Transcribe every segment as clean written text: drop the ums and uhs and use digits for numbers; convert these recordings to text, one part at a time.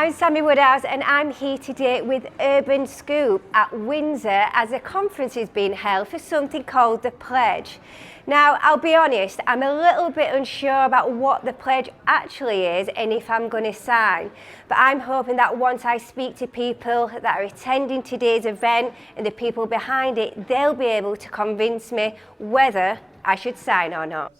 I'm Sammy Woodhouse and I'm here today with Urban Scoop at Windsor as a conference is being held for something called the Pledge. Now, I'll be honest, I'm a little bit unsure about what the Pledge actually is and if I'm going to sign. But I'm hoping that once I speak to people that are attending today's event and the people behind it, they'll be able to convince me whether I should sign or not.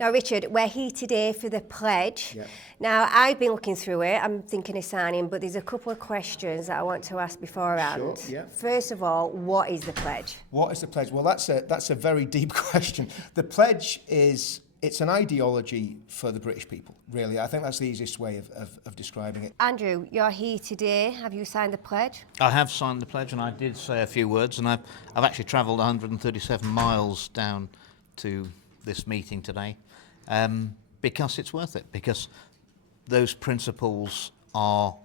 Now, Richard, we're here today for the Pledge. Yep. Now, I've been looking through it. I'm thinking of signing, but there's a couple of questions that I want to ask beforehand. Sure, yeah. First of all, what is the Pledge? What is the Pledge? Well, that's a very deep question. The Pledge it's an ideology for the British people, really. I think that's the easiest way of describing it. Andrew, you're here today. Have you signed the Pledge? I have signed the Pledge, and I did say a few words, and I've actually travelled 137 miles down to this meeting today, because it's worth it, because those principles are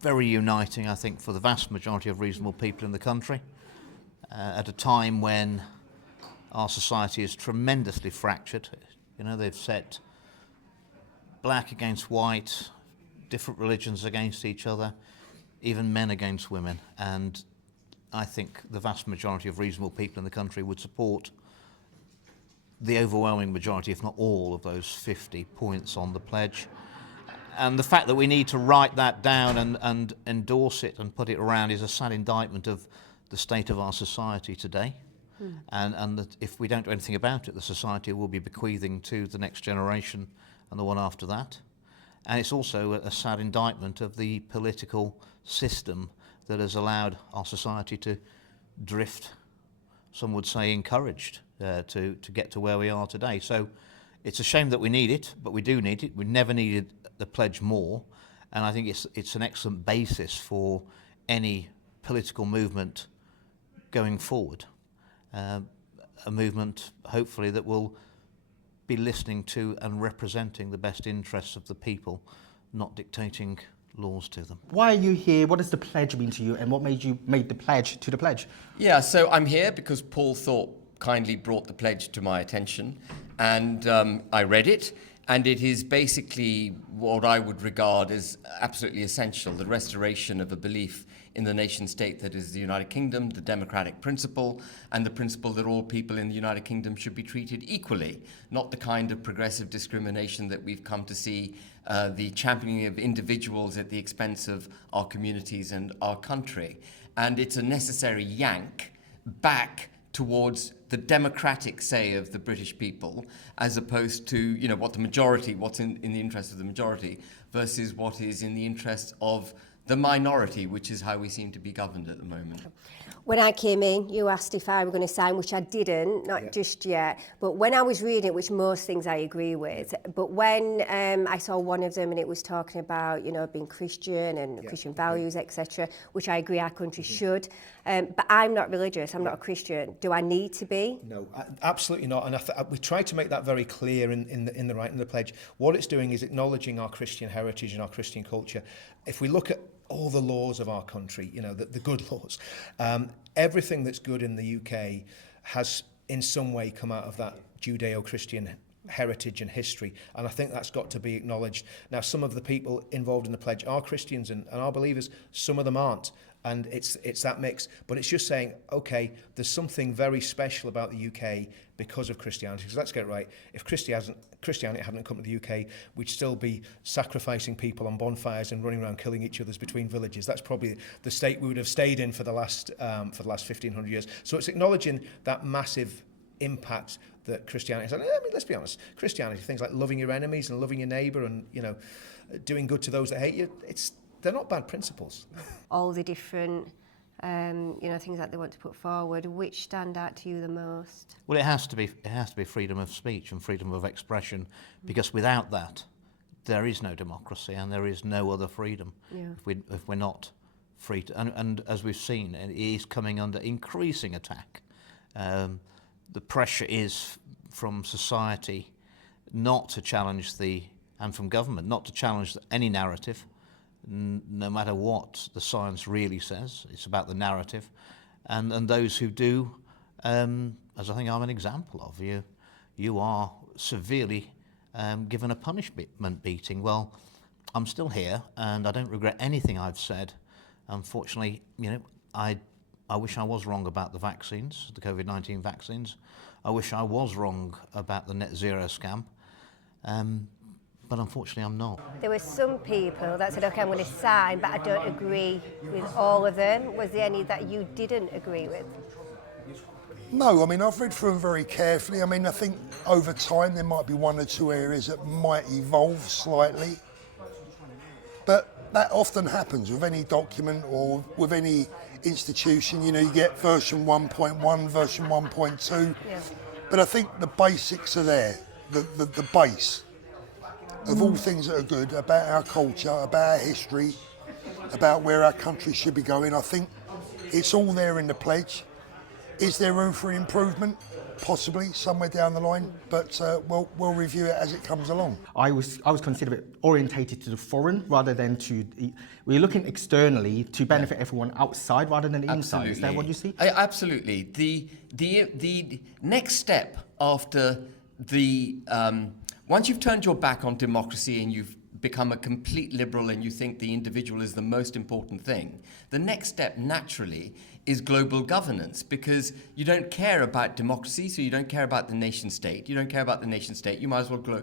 very uniting, I think, for the vast majority of reasonable people in the country, at a time when our society is tremendously fractured. You know, they've set black against white, different religions against each other, even men against women, and I think the vast majority of reasonable people in the country would support the overwhelming majority, if not all, of those 50 points on the Pledge. And the fact that we need to write that down and endorse it and put it around is a sad indictment of the state of our society today. And that if we don't do anything about it, the society will be bequeathing to the next generation and the one after that. And it's also a sad indictment of the political system that has allowed our society to drift, some would say encouraged, to get to where we are today. So it's a shame that we need it, but we do need it. We never needed the Pledge more, and I think it's an excellent basis for any political movement going forward. A movement, hopefully, that will be listening to and representing the best interests of the people, not dictating laws to them. Why are you here? What does the Pledge mean to you, and what made you make the Pledge to the Pledge? Yeah, so I'm here because Paul Thorpe kindly brought the Pledge to my attention, and I read it, and it is basically what I would regard as absolutely essential, the restoration of a belief in the nation state that is the United Kingdom, the democratic principle, and the principle that all people in the United Kingdom should be treated equally, not the kind of progressive discrimination that we've come to see, the championing of individuals at the expense of our communities and our country. And it's a necessary yank back towards the democratic say of the British people, as opposed to, you know, what's in the interest of the majority versus what is in the interest of the minority, which is how we seem to be governed at the moment. When I came in, you asked if I were going to sign, which I didn't, not just yet. But when I was reading it, which most things I agree with, but when I saw one of them and it was talking about, you know, being Christian and Christian values, etc., which I agree our country should. But I'm not religious. I'm not a Christian. Do I need to be? No, absolutely not. And we try to make that very clear in the Pledge. What it's doing is acknowledging our Christian heritage and our Christian culture. If we look at all the laws of our country, you know, the good laws, everything that's good in the UK has in some way come out of that Judeo-Christian heritage and history, and I think that's got to be acknowledged. Now, some of the people involved in the Pledge are Christians and are believers, some of them aren't, and it's that mix. But it's just saying, okay, there's something very special about the UK because of Christianity. So let's get it right. If Christianity hadn't come to the UK, we'd still be sacrificing people on bonfires and running around killing each other between villages. That's probably the state we would have stayed in for the last 1,500 years. So it's acknowledging that massive impact that Christianity has. I mean, let's be honest. Christianity, things like loving your enemies and loving your neighbour and, you know, doing good to those that hate you, they're not bad principles. All the different, you know, things that they want to put forward, which stand out to you the most? Well, it has to be freedom of speech and freedom of expression, because without that, there is no democracy and there is no other freedom. Yeah. If we're not free to, and as we've seen, it is coming under increasing attack. The pressure is from society not to challenge and from government not to challenge any narrative, no matter what the science really says. It's about the narrative, and those who do, as I think I'm an example of, you are severely given a punishment beating. Well, I'm still here, and I don't regret anything I've said. Unfortunately, I wish I was wrong about the vaccines, the COVID-19 vaccines. I wish I was wrong about the net zero scam. But unfortunately, I'm not. There were some people that said, okay, I'm going to sign, but I don't agree with all of them. Was there any that you didn't agree with? No, I mean, I've read through them very carefully. I mean, I think over time there might be one or two areas that might evolve slightly. But that often happens with any document or with any institution. You get version 1.1, version 1.2. Yeah. But I think the basics are there, the base of all things that are good about our culture, about our history, about where our country should be going. I think it's all there in the pledge. Is there room for improvement? Possibly, somewhere down the line, but we'll review it as it comes along. I was considered it orientated to the foreign rather than to. We're looking externally to benefit everyone outside rather than inside. Is that what you see? Absolutely. The next step after the once you've turned your back on democracy and you've become a complete liberal and you think the individual is the most important thing, the next step naturally is global governance, because you don't care about democracy, so you don't care about the nation state. You don't care about the nation state, you might as well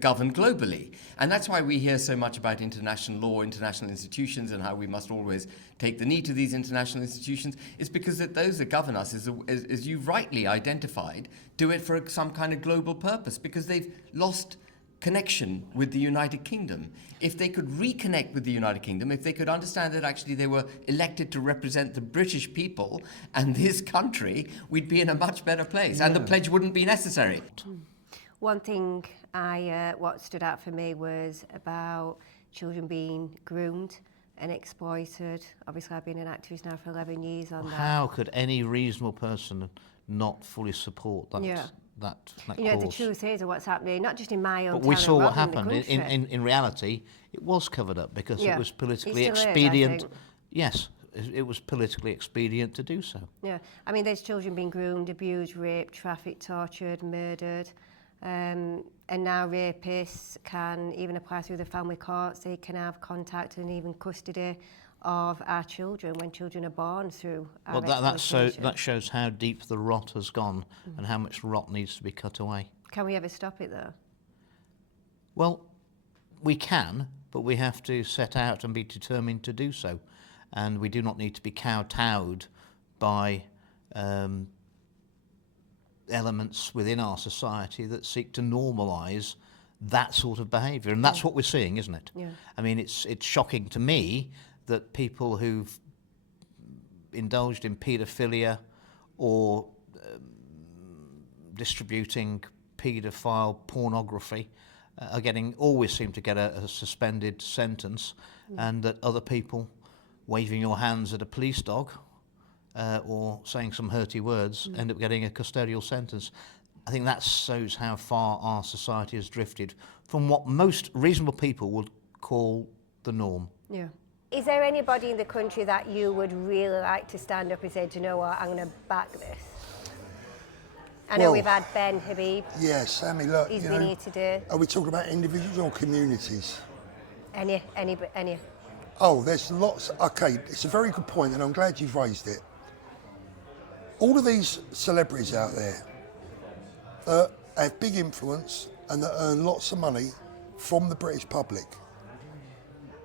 govern globally. And that's why we hear so much about international law, international institutions, and how we must always take the knee to these international institutions. It's because that those that govern us, as you rightly identified, do it for some kind of global purpose, because they've lost connection with the United Kingdom. If they could reconnect with the United Kingdom, if they could understand that actually they were elected to represent the British people and this country, we'd be in a much better place, and the pledge wouldn't be necessary. One thing what stood out for me was about children being groomed and exploited. Obviously, I've been an activist now for 11 years on that. How could any reasonable person not fully support that? Yeah. That the cause? truth is what's happening, not just in my own But we town saw and what Rotherham, happened. the country. In reality, it was covered up because Yeah. it was politically It still is, I expedient. think. Yes, it was politically expedient to do so. Yeah, I mean, there's children being groomed, abused, raped, trafficked, tortured, murdered. And now rapists can even apply through the family courts. They can have contact and even custody of our children when children are born through our exploitation. That shows how deep the rot has gone and how much rot needs to be cut away. Can we ever stop it though? Well, we can, but we have to set out and be determined to do so. And we do not need to be kowtowed by elements within our society that seek to normalise that sort of behaviour. And that's what we're seeing, isn't it? Yeah. I mean, it's shocking to me that people who've indulged in paedophilia or distributing paedophile pornography always seem to get a suspended sentence, and that other people waving your hands at a police dog or saying some hurty words end up getting a custodial sentence. I think that shows how far our society has drifted from what most reasonable people would call the norm. Yeah. Is there anybody in the country that you would really like to stand up and say, do you know what, I'm going to back this? I know we've had Ben Habib. Yeah, Sammy, look, He's been here today. Are we talking about individuals or communities? Any. Oh, there's lots. Okay, it's a very good point, and I'm glad you've raised it. All of these celebrities out there that have big influence and that earn lots of money from the British public.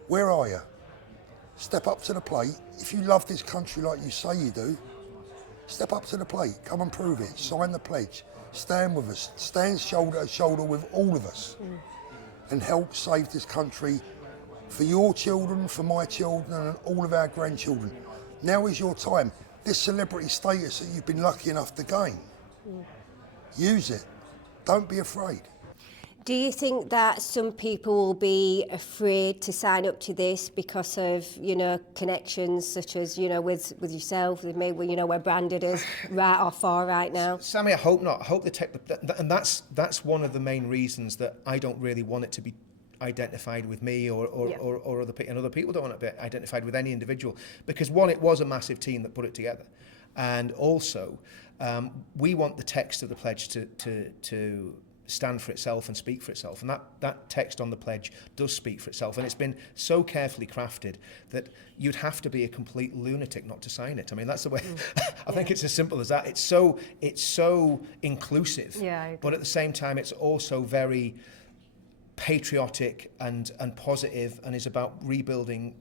Where are you? Step up to the plate. If you love this country like you say you do, step up to the plate. Come and prove it. Sign the pledge. Stand with us. Stand shoulder to shoulder with all of us and help save this country for your children, for my children, and all of our grandchildren. Now is your time. This celebrity status that you've been lucky enough to gain, use it. Don't be afraid. Do you think that some people will be afraid to sign up to this because of, connections such as, with yourself, with me, we're branded as right or far right now? Sammy, I hope not. I hope and that's one of the main reasons that I don't really want it to be identified with me or other people, and other people don't want it to be identified with any individual, because one, it was a massive team that put it together, and also we want the text of the pledge to stand for itself and speak for itself. And that text on the pledge does speak for itself. And it's been so carefully crafted that you'd have to be a complete lunatic not to sign it. I mean, that's the way, I think it's as simple as that. It's so inclusive, but at the same time, it's also very patriotic and positive, and is about rebuilding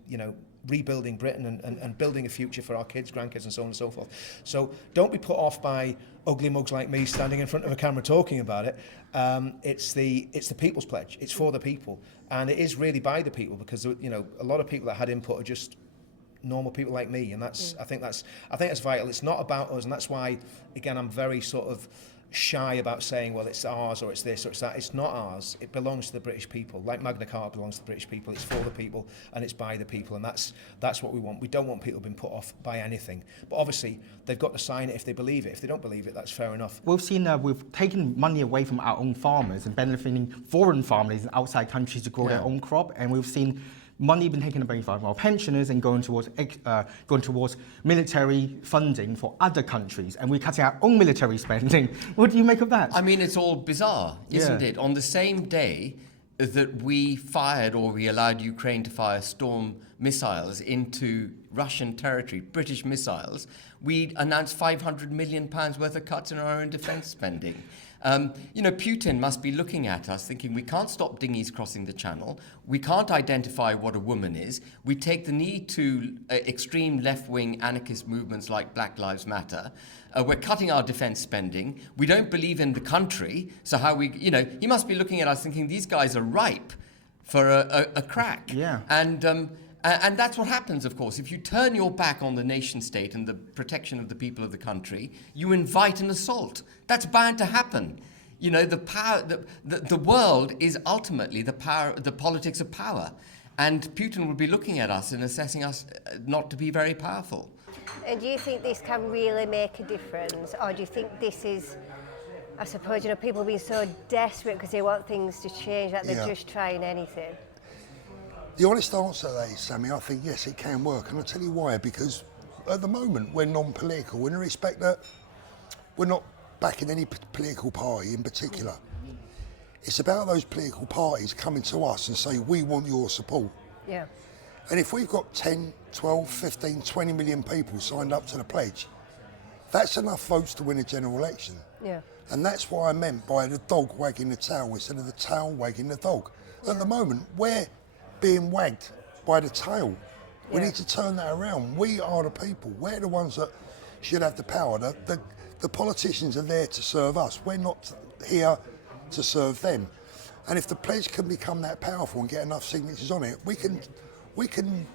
Britain and building a future for our kids, grandkids, and so on and so forth. So don't be put off by ugly mugs like me standing in front of a camera talking about it. It's the people's pledge. It's for the people, and it is really by the people, because a lot of people that had input are just normal people like me, and I think that's vital. It's not about us, and that's why, again, I'm very sort of shy about saying, well, it's ours or it's this or it's that. It's not ours. It belongs to the British people. Like Magna Carta belongs to the British people. It's for the people and it's by the people, and that's what we want. We don't want people being put off by anything. But obviously, they've got to sign it if they believe it. If they don't believe it, that's fair enough. We've seen we've taken money away from our own farmers and benefiting foreign farmers in outside countries to grow their own crop, and we've seen money being taken away from our pensioners and going towards military funding for other countries, and we're cutting our own military spending. What do you make of that? I mean, it's all bizarre, isn't it? On the same day that we fired, or we allowed Ukraine to fire Storm missiles into Russian territory, British missiles, we announced £500 million worth of cuts in our own defence spending. Putin must be looking at us thinking, we can't stop dinghies crossing the channel, we can't identify what a woman is, we take the knee to extreme left-wing anarchist movements like Black Lives Matter, we're cutting our defence spending, we don't believe in the country, so how we, he must be looking at us thinking these guys are ripe for a crack. Yeah. And that's what happens, of course. If you turn your back on the nation state and the protection of the people of the country, you invite an assault. That's bound to happen. The power, the world is ultimately the politics of power. And Putin would be looking at us and assessing us not to be very powerful. And do you think this can really make a difference? Or do you think this is, I suppose, people being so desperate because they want things to change that they're just trying anything? The honest answer to that is, Sammy, I think, yes, it can work. And I'll tell you why. Because at the moment, we're non-political in the respect that we're not backing any political party in particular. It's about those political parties coming to us and say, we want your support. Yeah. And if we've got 10, 12, 15, 20 million people signed up to the pledge, that's enough votes to win a general election. Yeah. And that's what I meant by the dog wagging the tail instead of the tail wagging the dog. At the moment, we're being wagged by the tail. We need to turn that around. We are the people. We're the ones that should have the power. The politicians are there to serve us. We're not here to serve them. And if the pledge can become that powerful and get enough signatures on it, we can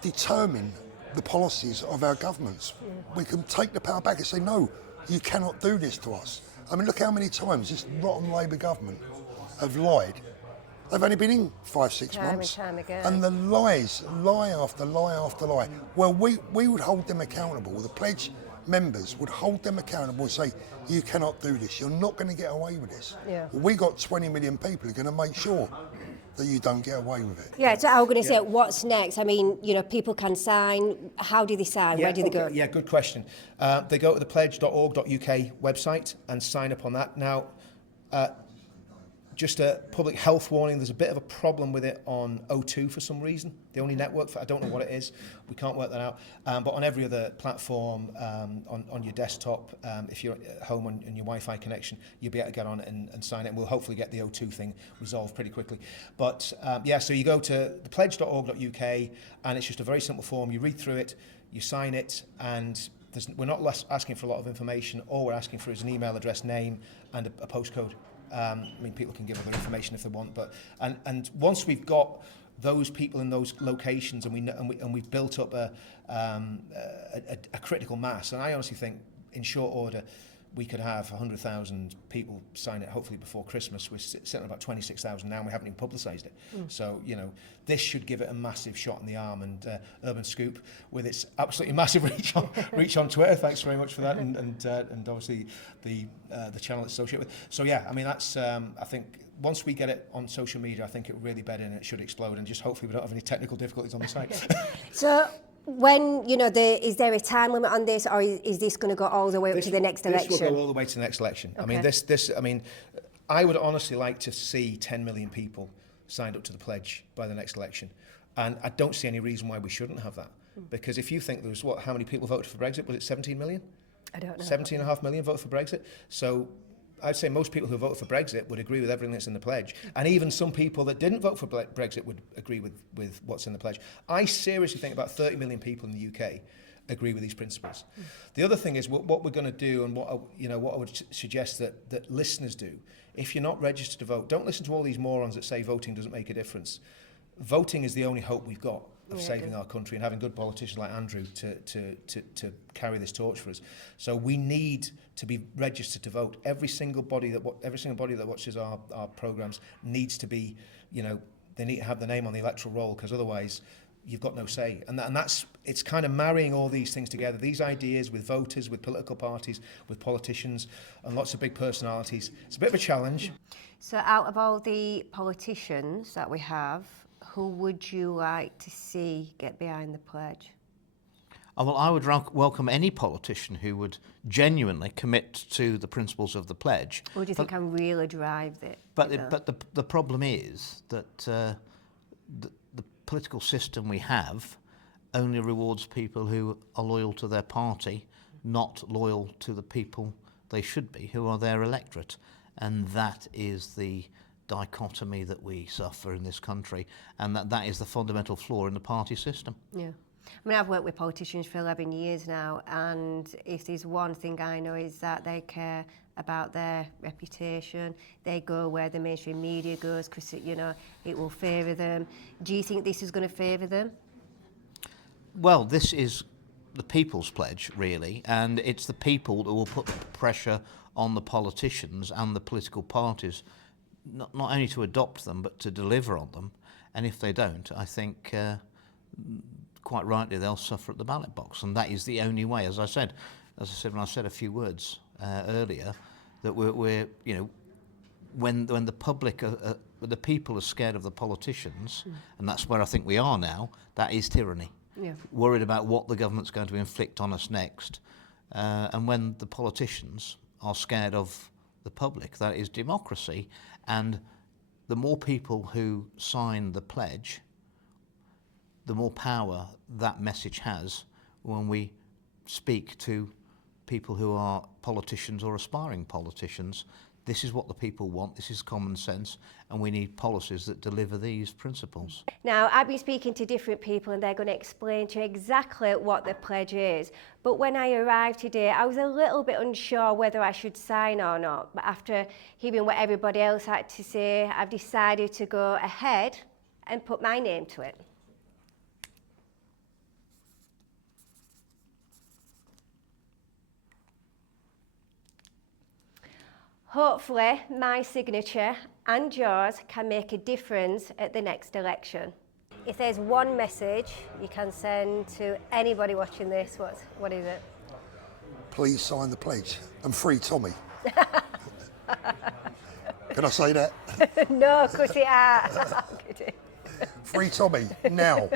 determine the policies of our governments. We can take the power back and say, no, you cannot do this to us. I mean, look how many times this rotten Labour government have lied. They've only been in 5-6 months. Time again. And the lies, lie after lie after lie. Well, we would hold them accountable. The pledge members would hold them accountable and say, you cannot do this. You're not going to get away with this. Yeah. Well, we got 20 million people who are going to make sure that you don't get away with it. Yeah, so I was going to say, what's next? I mean, people can sign. How do they sign? Where do they go? Yeah, good question. They go to the pledge.org.uk website and sign up on that. Now, just a public health warning, there's a bit of a problem with it on O2 for some reason. The only network, I don't know what it is, we can't work that out. But on every other platform, on your desktop, if you're at home on your Wi-Fi connection, you'll be able to get on it and sign it, and we'll hopefully get the O2 thing resolved pretty quickly. But so you go to thepledge.org.uk, and it's just a very simple form. You read through it, you sign it, and we're not asking for a lot of information. All we're asking for is an email address, name, and a postcode. I mean, people can give other information if they want, but and once we've got those people in those locations and we've built up a critical mass, and I honestly think in short order we could have 100,000 people sign it hopefully before Christmas. We're sitting at about 26,000 now, and we haven't even publicised it. So, this should give it a massive shot in the arm, and Urban Scoop, with its absolutely massive reach on Twitter, thanks very much for that, and obviously the channel it's associated with. So yeah, I mean, that's, I think once we get it on social media, I think it will really bed in and it should explode, and just hopefully we don't have any technical difficulties on the site. So, when, is there a time limit on this, or is this going to go all the way up to the next election? This will go all the way to the next election. Okay. I mean, I would honestly like to see 10 million people signed up to the pledge by the next election. And I don't see any reason why we shouldn't have that. Because if you think there was, how many people voted for Brexit? Was it 17 million? I don't know. 17.5 million voted for Brexit. So I'd say most people who voted for Brexit would agree with everything that's in the pledge. And even some people that didn't vote for Brexit would agree with what's in the pledge. I seriously think about 30 million people in the UK agree with these principles. The other thing is what we're going to do, and what I would suggest that listeners do. If you're not registered to vote, don't listen to all these morons that say voting doesn't make a difference. Voting is the only hope we've got of saving our country and having good politicians like Andrew to carry this torch for us. So we need to be registered to vote. Every single body that watches our programmes needs to be, they need to have the name on the electoral roll, because otherwise you've got no say. And it's kind of marrying all these things together, these ideas with voters, with political parties, with politicians, and lots of big personalities. It's a bit of a challenge. So out of all the politicians that we have, who would you like to see get behind the pledge? Well, I would welcome any politician who would genuinely commit to the principles of the pledge. Or do you think can really drive it? But the problem is that the political system we have only rewards people who are loyal to their party, not loyal to the people they should be, who are their electorate. And that is the dichotomy that we suffer in this country, and that is the fundamental flaw in the party system. Yeah. I mean, I've worked with politicians for 11 years now, and if there's one thing I know is that they care about their reputation. They go where the mainstream media goes because, it will favour them. Do you think this is going to favour them? Well, this is the people's pledge, really, and it's the people that will put pressure on the politicians and the political parties, not only to adopt them, but to deliver on them. And if they don't, I think quite rightly they'll suffer at the ballot box. And that is the only way, as I said when I said a few words earlier, that we're when the public, the people are scared of the politicians, and that's where I think we are now, that is tyranny. Yeah. Worried about what the government's going to inflict on us next. And when the politicians are scared of the public, that is democracy. And the more people who sign the pledge, the more power that message has when we speak to people who are politicians or aspiring politicians. This is what the people want, this is common sense, and we need policies that deliver these principles. Now, I've been speaking to different people and they're going to explain to you exactly what the pledge is. But when I arrived today, I was a little bit unsure whether I should sign or not. But after hearing what everybody else had to say, I've decided to go ahead and put my name to it. Hopefully, my signature and yours can make a difference at the next election. If there's one message you can send to anybody watching this, what is it? Please sign the pledge and free Tommy. Can I say that? No, cut it out. Free Tommy, now.